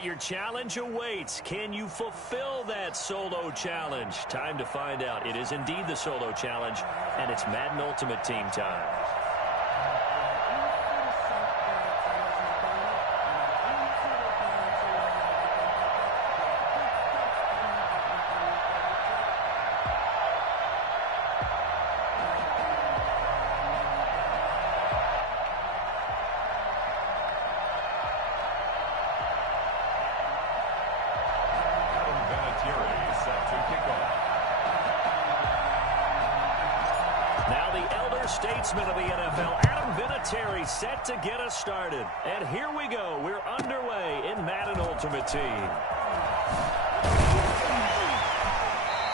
right, your challenge awaits. Can you fulfill that solo challenge? Time to find out. It is indeed the solo challenge, and it's Madden Ultimate Team time. Now the elder statesman of the NFL, Adam Vinatieri, set to get us started. And here we go. We're underway in Madden Ultimate Team.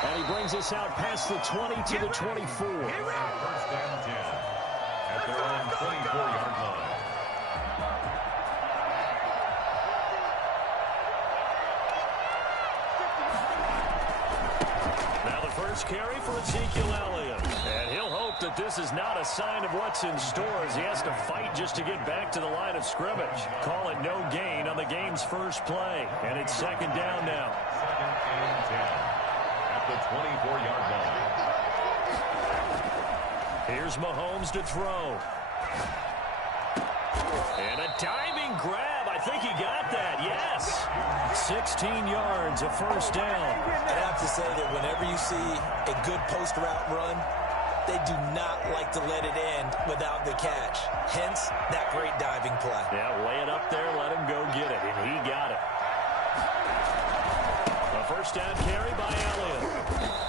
And he brings us out past the 20 to the 24. First down 10 at their own 24-yard line. Now the first carry for Ezekiel Elliott. And he'll hope that this is not a sign of what's in store as he has to fight just to get back to the line of scrimmage. Call it no gain on the game's first play. And it's second down now. Second and 10 at the 24-yard line. Here's Mahomes to throw. And a diving grab. I think he got that. Yes. 16 yards, a first down. I'd have to say that whenever you see a good post route run, they do not like to let it end without the catch. Hence, that great diving play. Yeah, lay it up there, let him go get it, and he got it. A first down carry by Elliott.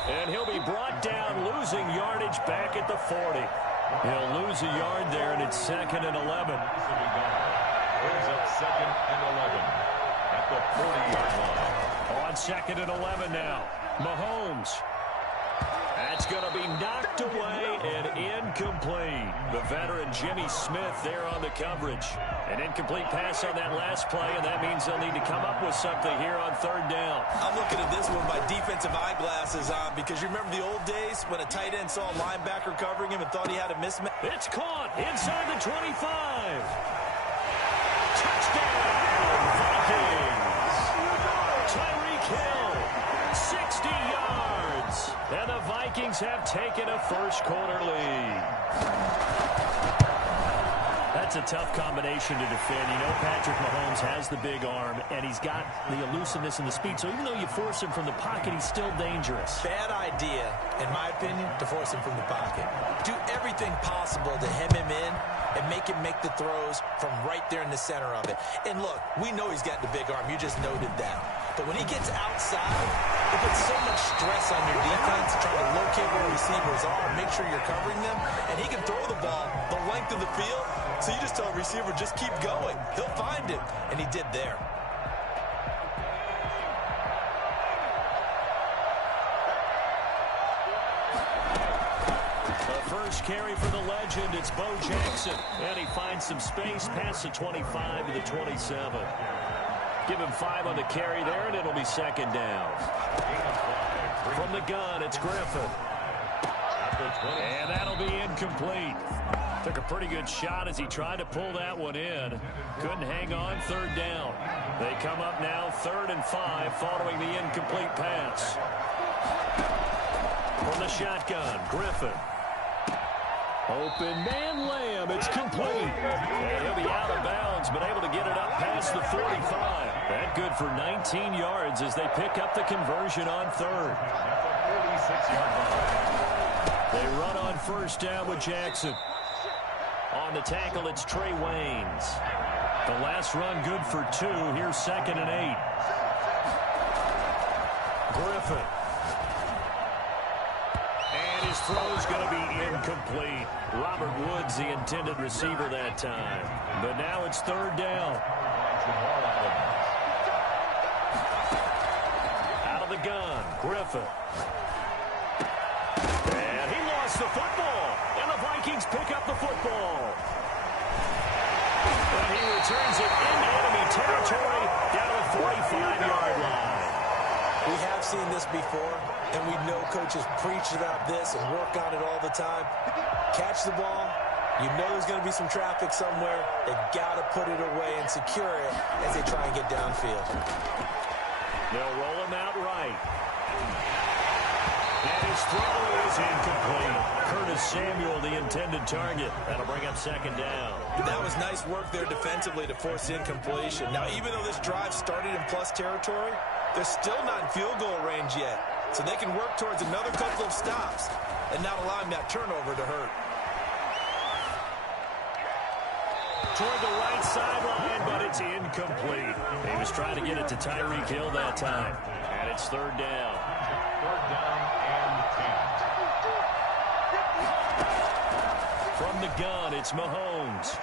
And he'll be brought down, losing yardage back at the 40. He'll lose a yard there, and it's second and 11. Brings up second and 11 at the 40-yard line. On second and 11 now, Mahomes. That's going to be knocked away and incomplete. The veteran Jimmy Smith there on the coverage. An incomplete pass on that last play, and that means they'll need to come up with something here on third down. I'm looking at this one with my defensive eyeglasses on because you remember the old days when a tight end saw a linebacker covering him and thought he had a mismatch? It's caught inside the 25. Touchdown, Vikings. Tyreek Hill, 60 yards. And the Vikings have taken a first-quarter lead. That's a tough combination to defend. You know, Patrick Mahomes has the big arm, and he's got the elusiveness and the speed. So even though you force him from the pocket, he's still dangerous. Bad idea, in my opinion, to force him from the pocket. Do everything possible to hem him in and make him make the throws from right there in the center of it. And look, we know he's got the big arm. You just noted that. But when he gets outside, it puts so much stress on your defense trying to locate where receivers are, make sure you're covering them, and he can throw the ball the length of the field. So you just tell a receiver, just keep going. He'll find him, and he did there. The first carry for the legend, it's Bo Jackson. And he finds some space past the 25 to the 27. Give him 5 on the carry there, and it'll be second down. From the gun, it's Griffin. And that'll be incomplete. Took a pretty good shot as he tried to pull that one in. Couldn't hang on, third down. They come up now, 3rd and 5, following the incomplete pass. From the shotgun, Griffin. Open man Lamb, it's complete. And he'll be out of bounds, but able to get it up past the 45. That good for 19 yards as they pick up the conversion on 3rd. They run on first down with Jackson. On the tackle, it's Trey Waynes. The last run good for 2. Here's 2nd and 8. Griffin. And his throw's going to be incomplete. Robert Woods, the intended receiver that time. But now it's 3rd down. Out of the gun, Griffin. And he lost the football. And the Vikings pick up the football. And he returns it into enemy territory down to the 45-yard line. We have seen this before, and we know coaches preach about this and work on it all the time. Catch the ball, You know there's going to be some traffic somewhere. They've got to put it away and secure it as they try and get downfield. They'll roll him out right. And his throw is incomplete. Curtis Samuel, the intended target. That'll bring up second down. That was nice work there defensively to force incompletion. Now, even though this drive started in plus territory, they're still not in field goal range yet. So they can work towards another couple of stops and not allowing that turnover to hurt. Toward the right sideline, but it's incomplete. He was trying to get it to Tyreek Hill that time. And it's third down. Third down and 10. From the gun, it's Mahomes.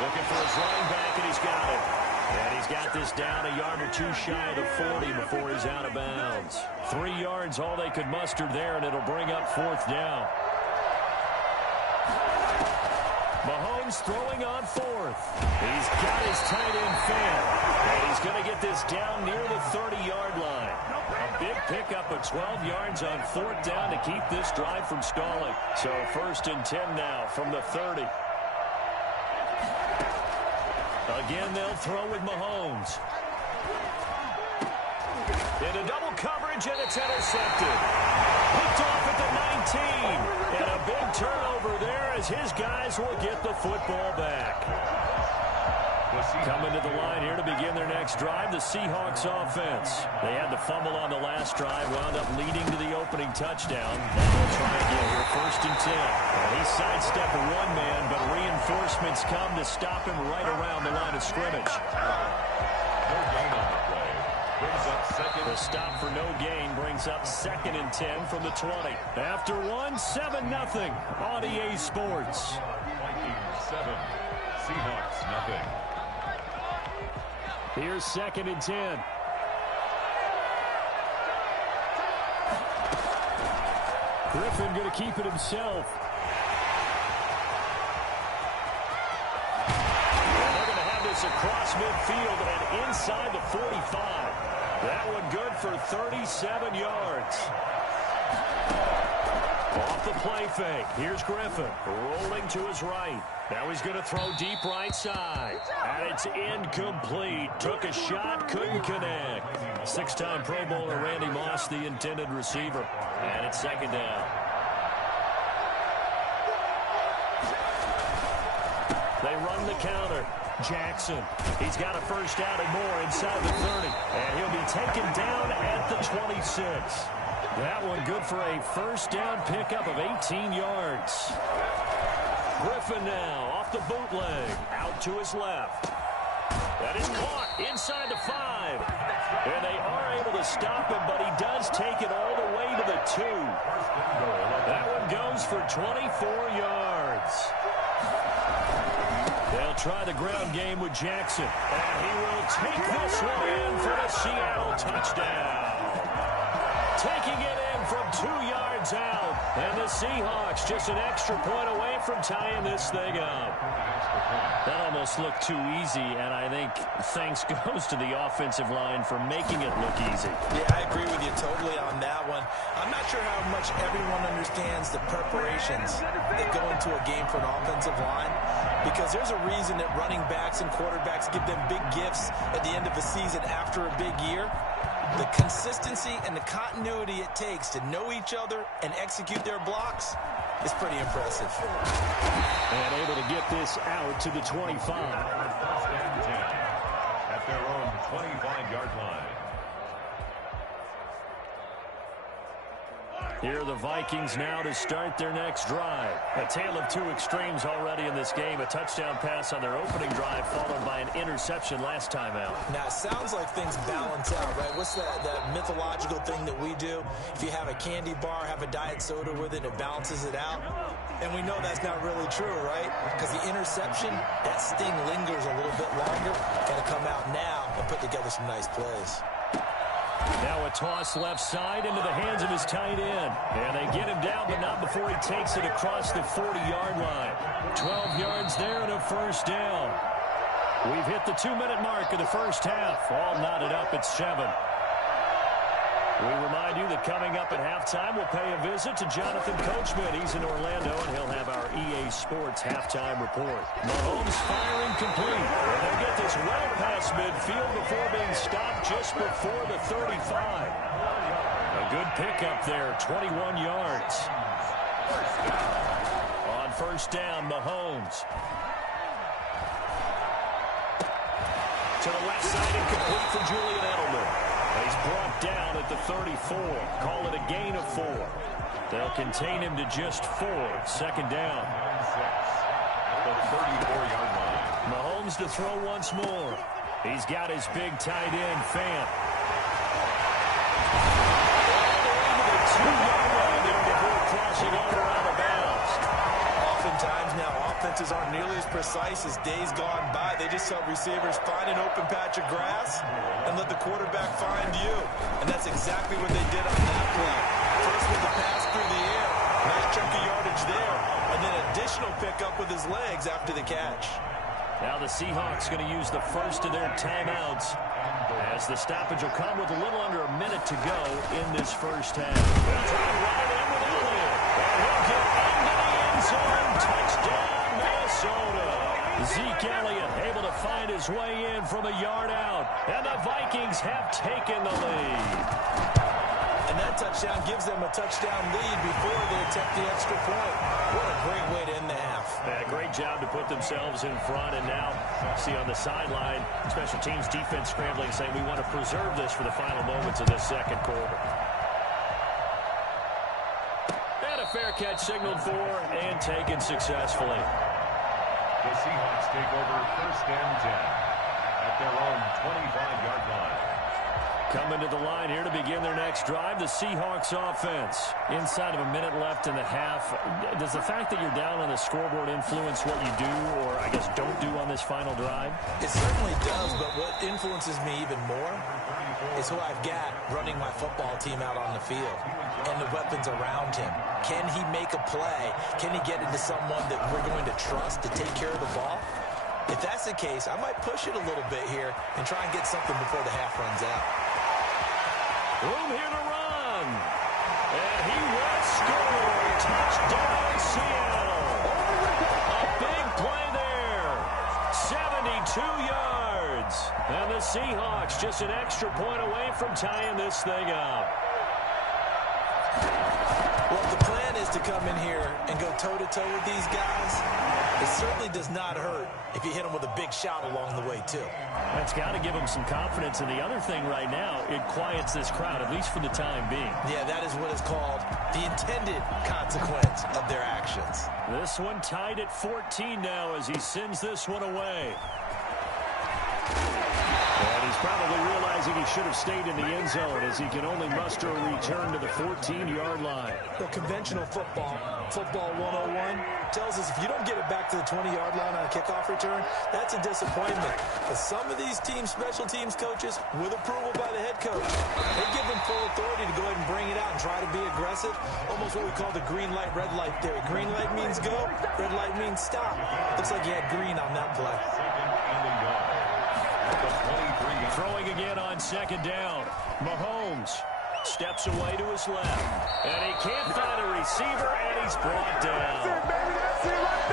Looking for his running back, and he's got it. And he's got this down a yard or two shy of the 40 before he's out of bounds. 3 yards, all they could muster there, and it'll bring up fourth down. Mahomes throwing on fourth. He's got his tight end fed. And he's going to get this down near the 30-yard line. A big pickup of 12 yards on fourth down to keep this drive from stalling. So first and 10 now from the 30. Again, they'll throw with Mahomes. Into double coverage, and it's intercepted. Picked off at the 19. And a big turnover there as his guys will get the football back. Coming to the line here to begin their next drive, the Seahawks offense. They had the fumble on the last drive, wound up leading to the opening touchdown. They'll try again here, first and 10. Well, he sidestepped one man, but reinforcements come to stop him right around the line of scrimmage. No gain on the play. Brings up second. The stop for no gain brings up second and 10 from the 20. After one, 7-0 on EA Sports. Vikings 7, Seahawks nothing. Here's second and 10. Griffin going to keep it himself. And they're going to have this across midfield and inside the 45. That one good for 37 yards. Off the play fake. Here's Griffin rolling to his right. Now he's going to throw deep right side. And it's incomplete. Took a shot, couldn't connect. Six-time Pro Bowler Randy Moss, the intended receiver. And it's second down. They run the counter. Jackson. He's got a first down and more inside the 30. And he'll be taken down at the 26. That one good for a first down pickup of 18 yards. Griffin now off the bootleg. Out to his left. That is caught inside the 5. And they are able to stop him, but he does take it all the way to the 2. That one goes for 24 yards. They'll try the ground game with Jackson. And he will take this one in for the Seattle touchdown. Taking it in from 2 yards out. And the Seahawks just an extra point away from tying this thing up. That almost looked too easy, and I think thanks goes to the offensive line for making it look easy. Yeah, I agree with you totally on that one. I'm not sure how much everyone understands the preparations that go into a game for an offensive line, because there's a reason that running backs and quarterbacks give them big gifts at the end of the season after a big year. The consistency and the continuity it takes to know each other and execute their blocks is pretty impressive. And able to get this out to the 25. At their own 25-yard line. Here are the Vikings now to start their next drive. A tale of two extremes already in this game. A touchdown pass on their opening drive followed by an interception last time out. Now, it sounds like things balance out, right? What's that mythological thing that we do? If you have a candy bar, have a diet soda with it, it balances it out. And we know that's not really true, right? Because the interception, that sting lingers a little bit longer. Got to come out now and put together some nice plays. Now a toss left side into the hands of his tight end. And they get him down, but not before he takes it across the 40-yard line. 12 yards there and a first down. We've hit the 2-minute mark of the first half. All knotted up at 7. We remind you that coming up at halftime, we'll pay a visit to Jonathan Coachman. He's in Orlando, and he'll have our EA Sports halftime report. Mahomes firing complete. And they get this well past midfield before being stopped just before the 35. A good pickup there, 21 yards. On first down, Mahomes. To the left side, incomplete for Julian Edelman. He's brought down at the 34. Call it a gain of 4. They'll contain him to just 4. Second down. At the 34-yard line. Mahomes to throw once more. He's got his big tight end, Fant. All the way to the 2-yard line there before crossing over out of bounds. Oftentimes now, offenses aren't nearly as precise as days gone by. They just help receivers find an open patch of grass and let the quarterback find you. And that's exactly what they did on that play. First with the pass through the air. Nice chunk of yardage there. And then additional pickup with his legs after the catch. Now the Seahawks going to use the first of their timeouts as the stoppage will come with a little under a minute to go in this first half. They'll try right in with Elliott. And he'll get into the end zone. Touchdown, Minnesota. Zeke Elliott able to find his way in from a yard out. And the Vikings have taken the lead. And that touchdown gives them a touchdown lead before they attempt the extra point. What a great way to end the half. Yeah, great job to put themselves in front. And now, see on the sideline, special teams defense scrambling, saying we want to preserve this for the final moments of this second quarter. And a fair catch signaled for and taken successfully. The Seahawks take over first and 10 at their own 25-yard line. Coming to the line here to begin their next drive, the Seahawks offense. Inside of a minute left in the half, does the fact that you're down on the scoreboard influence what you do or, I guess, don't do on this final drive? It certainly does, but what influences me even more is who I've got running my football team out on the field and the weapons around him. Can he make a play? Can he get into someone that we're going to trust to take care of the ball? If that's the case, I might push it a little bit here and try and get something before the half runs out. Room here to run. And he will score. Touchdown, Seattle. A big play there. 72 yards. And the Seahawks just an extra point away from tying this thing up. Well, if the plan is to come in here and go toe-to-toe with these guys, it certainly does not hurt if you hit them with a big shot along the way, too. That's got to give them some confidence. And the other thing right now, it quiets this crowd, at least for the time being. Yeah, that is what is called the intended consequence of their actions. This one tied at 14 now as he sends this one away. And he's probably realizing he should have stayed in the end zone as he can only muster a return to the 14-yard line. Well, conventional football 101, tells us if you don't get it back to the 20-yard line on a kickoff return, that's a disappointment. But some of these special teams coaches, with approval by the head coach, they give them full authority to go ahead and bring it out and try to be aggressive. Almost what we call the green light, red light theory. Green light means go, red light means stop. Looks like he had green on that play. Throwing again on second down. Mahomes steps away to his left. And he can't find a receiver, and he's brought down. That's it, baby. That's it right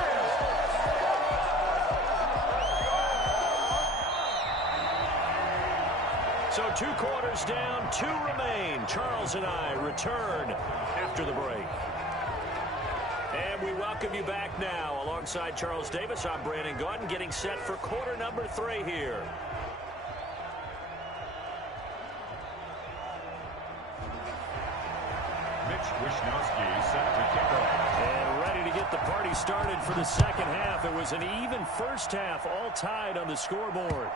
there. So 2 quarters down, 2 remain. Charles and I return after the break. And we welcome you back now. Alongside Charles Davis, I'm Brandon Gaudin, getting set for quarter number 3 here. Wisnowski set to kick off. And ready to get the party started for the second half. It was an even first half, all tied on the scoreboard.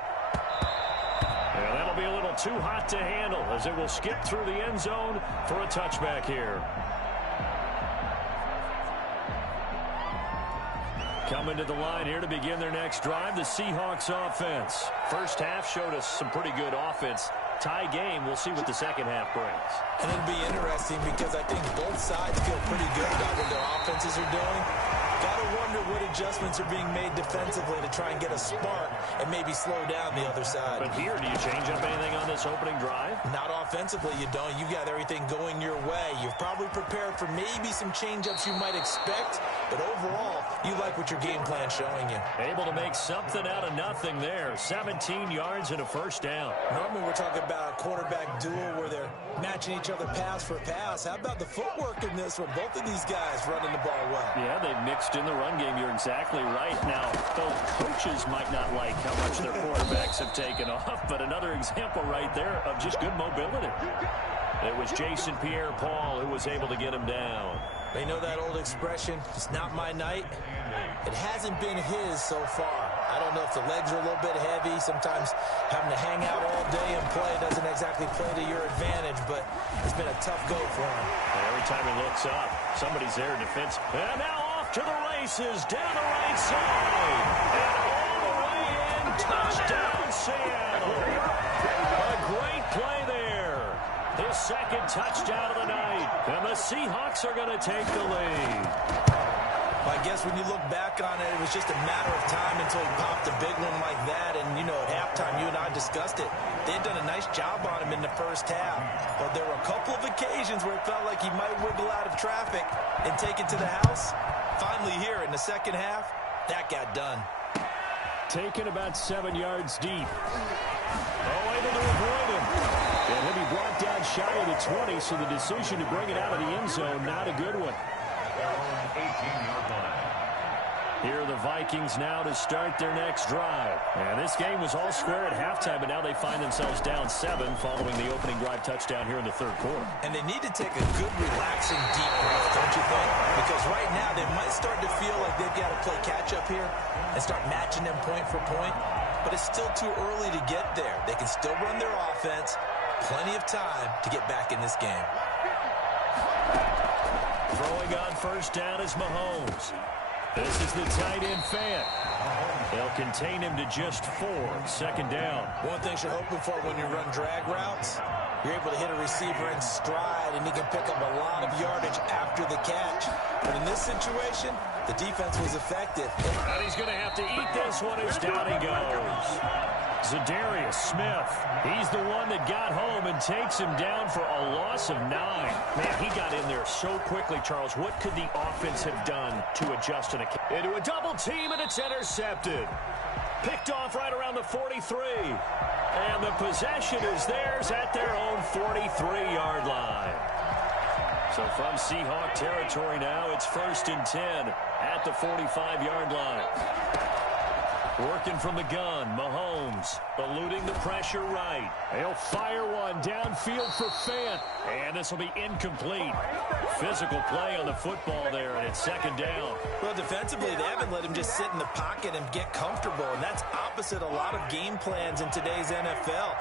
And that'll be a little too hot to handle as it will skip through the end zone for a touchback here. Coming to the line here to begin their next drive, the Seahawks offense. First half showed us some pretty good offense. Tie game, we'll see what the second half brings. And it'll be interesting because I think both sides feel pretty good about what their offenses are doing. Gotta wonder what adjustments are being made defensively to try and get a spark and maybe slow down the other side. But here, do you change up anything on this opening drive? Not offensively, you don't. You've got everything going your way. You've probably prepared for maybe some change-ups you might expect, but overall, you like what your game plan's showing you. Able to make something out of nothing there. 17 yards and a first down. Normally, we're talking about a quarterback duel where they're matching each other pass for pass. How about the footwork in this one? Both of these guys running the ball well. Yeah, they mixed in the run game. You're exactly right. Now, both coaches might not like how much their quarterbacks have taken off, but another example right there of just good mobility. It was Jason Pierre-Paul who was able to get him down. They know that old expression, it's not my night. It hasn't been his so far. I don't know if the legs are a little bit heavy. Sometimes having to hang out all day and play doesn't exactly play to your advantage, but it's been a tough go for him. And every time he looks up, somebody's there in defense. And now off to the races, down the right side. And all the way in, touchdown Seattle. A great play there. His second touchdown of the night. And the Seahawks are going to take the lead. I guess when you look back on it, it was just a matter of time until he popped a big one like that. And, you know, at halftime, you and I discussed it. They had done a nice job on him in the first half. But there were a couple of occasions where it felt like he might wiggle out of traffic and take it to the house. Finally here in the second half, that got done. Taken about 7 yards deep. Oh, able to avoid him. And he'll be brought down shy of the 20, so the decision to bring it out of the end zone, not a good one. 18-yard line. Here are the Vikings now to start their next drive. And this game was all square at halftime, but now they find themselves down 7 following the opening drive touchdown here in the third quarter. And they need to take a good, relaxing, deep breath, don't you think? Because right now they might start to feel like they've got to play catch-up here and start matching them point for point. But it's still too early to get there. They can still run their offense. Plenty of time to get back in this game. Throwing on first down is Mahomes. This is the tight end Fant. They'll contain him to just 4. Second down. One thing you're hoping for when you run drag routes, you're able to hit a receiver in stride, and he can pick up a lot of yardage after the catch. But in this situation, the defense was effective. And he's going to have to eat this one as down he goes. Zadarius Smith, he's the one that got home and takes him down for a loss of 9. Man, he got in there so quickly, Charles. What could the offense have done to adjust into a double team, and it's intercepted. Picked off right around the 43. And the possession is theirs at their own 43-yard line. So from Seahawk territory now, it's 1st and 10 at the 45-yard line. Working from the gun, Mahomes eluding the pressure right. He'll fire one downfield for Fant. And this will be incomplete. Physical play on the football there, and it's second down. Well, defensively, they haven't let him just sit in the pocket and get comfortable, and that's opposite a lot of game plans in today's NFL.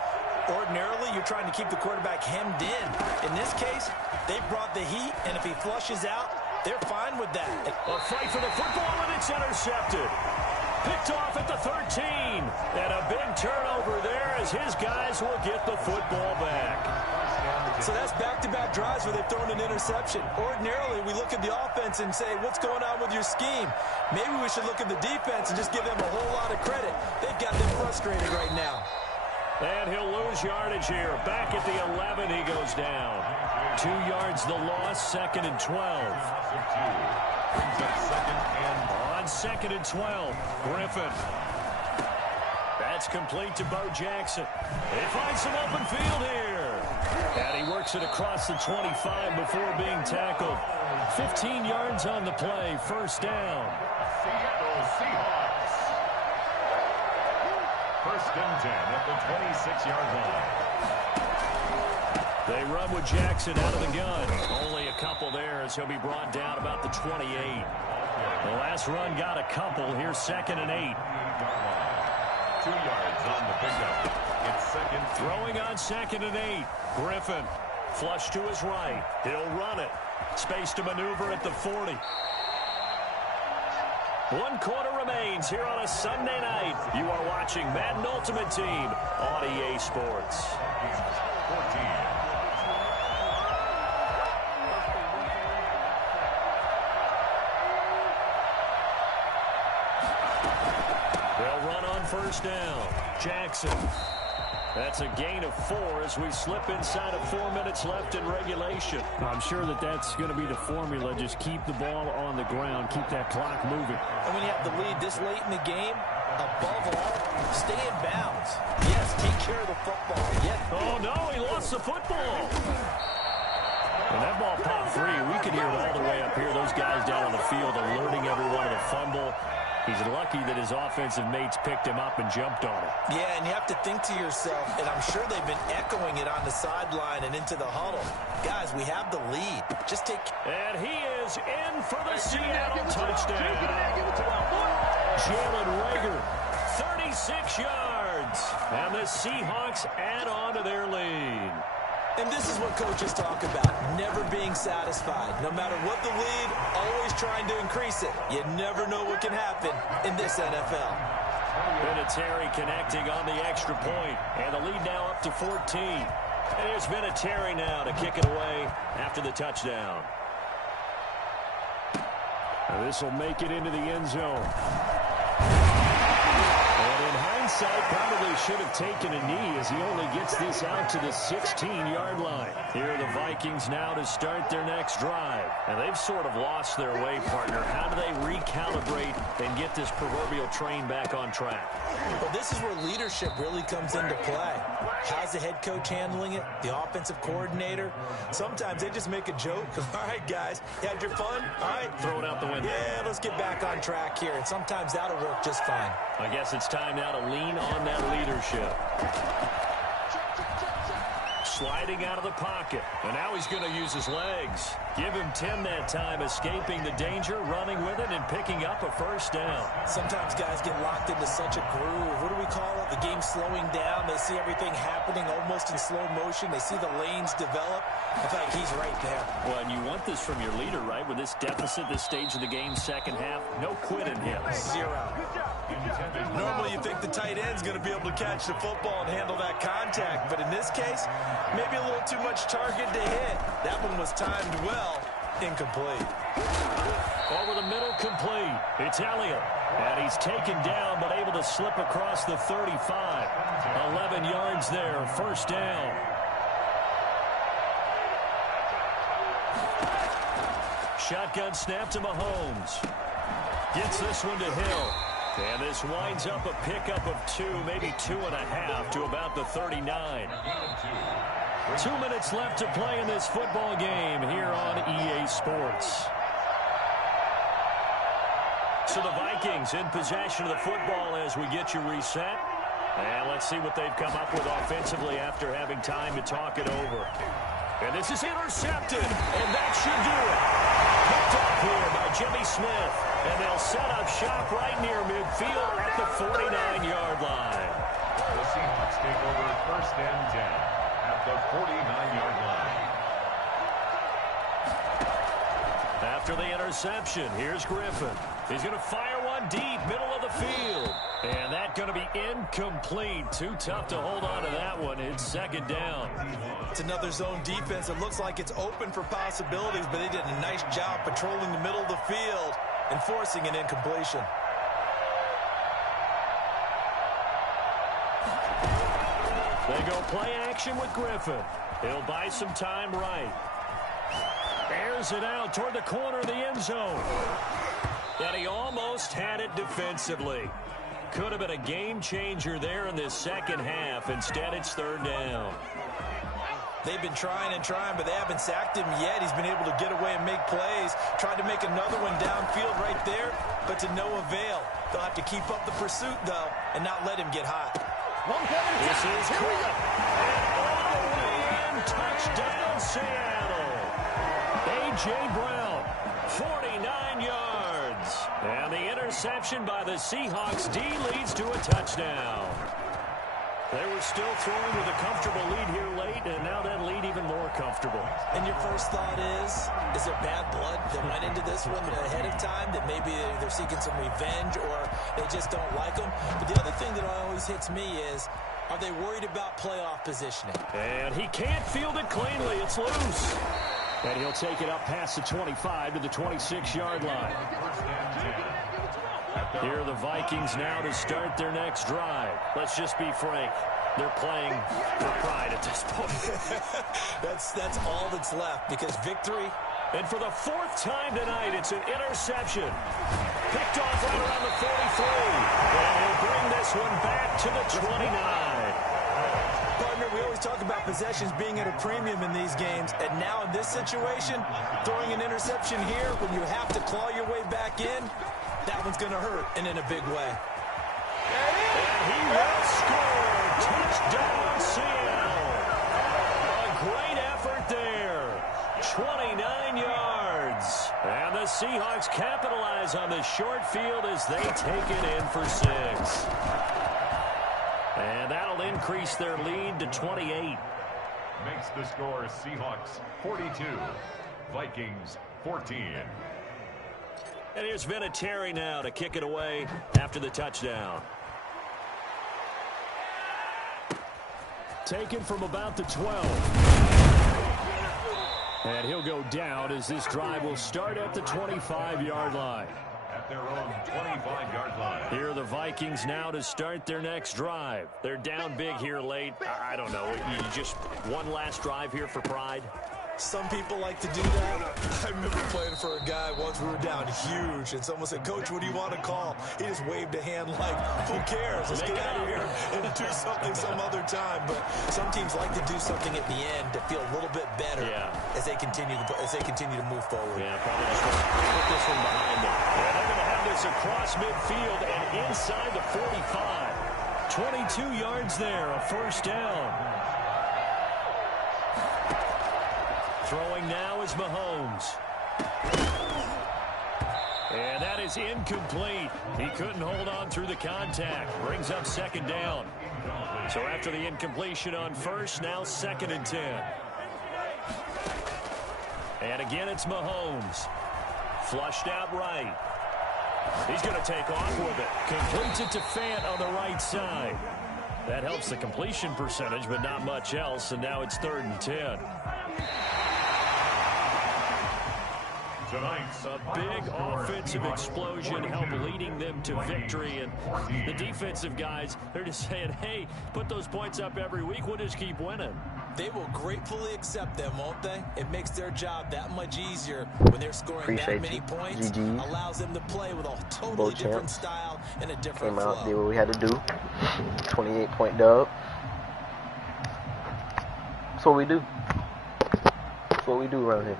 Ordinarily, you're trying to keep the quarterback hemmed in. In this case, they brought the heat, and if he flushes out, they're fine with that. A fight for the football, and it's intercepted. Picked off at the 13. And a big turnover there as his guys will get the football back. So that's back-to-back drives where they've thrown an interception. Ordinarily, we look at the offense and say, what's going on with your scheme? Maybe we should look at the defense and just give them a whole lot of credit. They've got them frustrated right now. And he'll lose yardage here. Back at the 11, he goes down. 2 yards the loss, 2nd and 12. On 2nd and 12, Griffin. That's complete to Bo Jackson. They find some open field here. And he works it across the 25 before being tackled. 15 yards on the play, first down. Seattle Seahawks. 1st and 10 at the 26-yard line. They run with Jackson out of the gun. Only a couple there as he'll be brought down about the 28. The last run got a couple. Here's 2nd and 8. 2 yards on the pickup. It's second. Throwing on 2nd and 8. Griffin. Flush to his right. He'll run it. Space to maneuver at the 40. 1 quarter remains here on a Sunday night. You are watching Madden Ultimate Team on EA Sports. 14. first down. Jackson. That's a gain of 4 as we slip inside of 4 minutes left in regulation. I'm sure that's going to be the formula. Just keep the ball on the ground. Keep that clock moving. And when you have the lead this late in the game, above all, stay in bounds. Yes, take care of the football. Yes. Oh, no, he lost the football. And that ball popped free. We could hear it all the way up here. Those guys down on the field alerting everyone of the fumble. He's lucky that his offensive mates picked him up and jumped on it. Yeah, and you have to think to yourself, and I'm sure they've been echoing it on the sideline and into the huddle. Guys, we have the lead. Just take... And he is in for the Seattle touchdown. Jalen Reagor, 36 yards. And the Seahawks add on to their lead. And this is what coaches talk about, never being satisfied. No matter what the lead, always trying to increase it. You never know what can happen in this NFL. Vinatieri connecting on the extra point, and the lead now up to 14. And here's Vinatieri now to kick it away after the touchdown. This will make it into the end zone. And in hindsight, probably should have taken a knee as he only gets this out to the 16-yard line. Here are the Vikings now to start their next drive. And they've sort of lost their way, partner. How do they recalibrate and get this proverbial train back on track? Well, this is where leadership really comes into play. How's the head coach handling it? The offensive coordinator? Sometimes they just make a joke. All right, guys, you had your fun? All right. Throw it out the window. Yeah, let's get back on track here. And sometimes that'll work just fine. I guess it's time now to lean on that leadership. Sliding out of the pocket. And now he's going to use his legs. Give him 10 that time, escaping the danger, running with it, and picking up a first down. Sometimes guys get locked into such a groove. What do we call it? The game's slowing down. They see everything happening almost in slow motion. They see the lanes develop. I feel like he's right there. Well, and you want this from your leader, right? With this deficit, this stage of the game, second half, no quit in him. 0. Normally you think the tight end's going to be able to catch the football and handle that contact. But in this case, maybe a little too much target to hit. That one was timed well. Incomplete. Over the middle, complete. It's Elliott. And he's taken down, but able to slip across the 35. 11 yards there, first down. Shotgun snap to Mahomes. Gets this one to Hill. And this winds up a pickup of 2, maybe 2.5 to about the 39. 2 minutes left to play in this football game here on EA Sports. So the Vikings in possession of the football as we get you reset. And let's see what they've come up with offensively after having time to talk it over. And this is intercepted, and that should do it. Picked up here by Jimmy Smith. And they'll set up shop right near midfield at the 49-yard line. The Seahawks take over first and 10 at the 49-yard line. After the interception, here's Griffin. He's going to fire one deep, middle of the field. And that's going to be incomplete. Too tough to hold on to that one. It's second down. It's another zone defense. It looks like it's open for possibilities, but they did a nice job patrolling the middle of the field and forcing an incompletion. They go play action with Griffin. He'll buy some time right. Airs it out toward the corner of the end zone. And he almost had it defensively. Could have been a game changer there in this second half. Instead, it's third down. They've been trying and trying, but they haven't sacked him yet. He's been able to get away and make plays. Tried to make another one downfield right there, but to no avail. They'll have to keep up the pursuit, though, and not let him get hot. This is caught. And all the way in, touchdown Seattle. A.J. Brown, 49 yards. And the interception by the Seahawks D leads to a touchdown. They were still throwing with a comfortable lead here late, and now that lead even more comfortable. And your first thought is there bad blood that went into this one ahead of time, that maybe they're seeking some revenge or they just don't like them? But the other thing that always hits me is, are they worried about playoff positioning? And he can't field it cleanly. It's loose. And he'll take it up past the 25 to the 26-yard line. At Here are the Vikings now to start their next drive. Let's just be frank. They're playing for pride at this point. That's all that's left, because victory. And for the fourth time tonight, it's an interception. Picked off right around the 43. And he'll bring this one back to the 29. Partner, we always talk about possessions being at a premium in these games. And now in this situation, throwing an interception here when you have to claw your way back in, that one's going to hurt, and in a big way. And he will score. Touchdown, Seattle. A great effort there. 29 yards. And the Seahawks capitalize on the short field as they take it in for 6. And that'll increase their lead to 28. Makes the score Seahawks 42, Vikings 14. And here's Vinatieri now to kick it away after the touchdown. Taken from about the 12. And he'll go down as this drive will start at the 25-yard line. At their own 25-yard line. Here are the Vikings now to start their next drive. They're down big here late. I don't know. You just one last drive here for pride. Some people like to do that. I remember playing for a guy once. We were down huge, and someone said, "Coach, what do you want to call?" He just waved a hand like, "Who cares? Let's get out of here and do something some other time." But some teams like to do something at the end to feel a little bit better as they continue to move forward. Yeah, probably just going to put this one behind them. Yeah, they're going to have this across midfield and inside the 45. 22 yards there, a first down. Throwing now is Mahomes. And that is incomplete. He couldn't hold on through the contact. Brings up second down. So after the incompletion on first, now 2nd and 10. And again, it's Mahomes. Flushed out right. He's going to take off with it. Completes it to Fant on the right side. That helps the completion percentage, but not much else. And now it's 3rd and 10. Tonight's A big offensive explosion helped leading them to victory. And the defensive guys, they're just saying, hey, put those points up every week. We'll just keep winning. They will gratefully accept them, won't they? It makes their job that much easier when they're scoring that many points. Allows them to play with a totally different style and a different flow. Came out, did what we had to do. 28-point dub. That's what we do. That's what we do around here.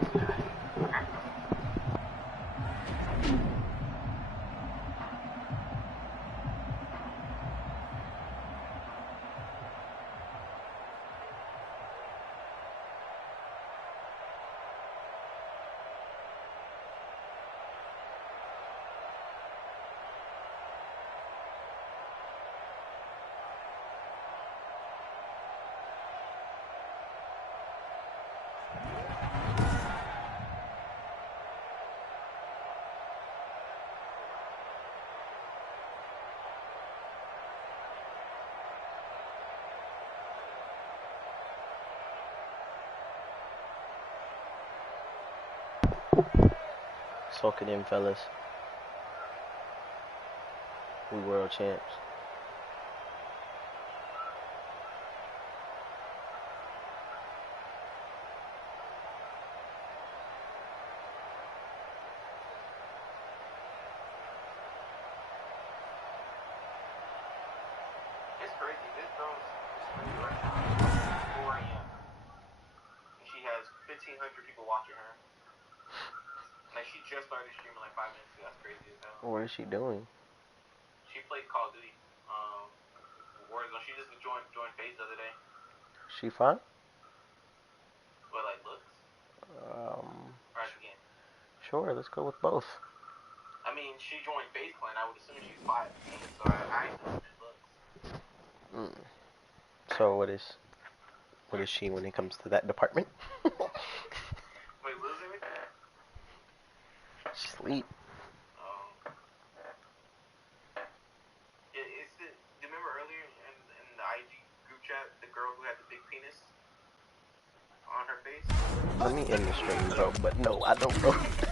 Soak it in, fellas. We world champs. It's crazy. This girl's streaming right now. 4 a.m. She has 1,500 people watching her. Like, she just started streaming like 5 minutes ago. That's crazy as hell. What is she doing? She played Call of Duty. Warzone. She just joined FaZe the other day. She fine? But like looks? Or at the game? Sure, let's go with both. I mean, she joined FaZe Clan. I would assume she's 5. So I know she looks. So what is she when it comes to that department? Wait, losing me? Sleep. Do you remember earlier in the IG group chat, the girl who had the big penis on her face? Let me end the stream, bro. But no, I don't, bro.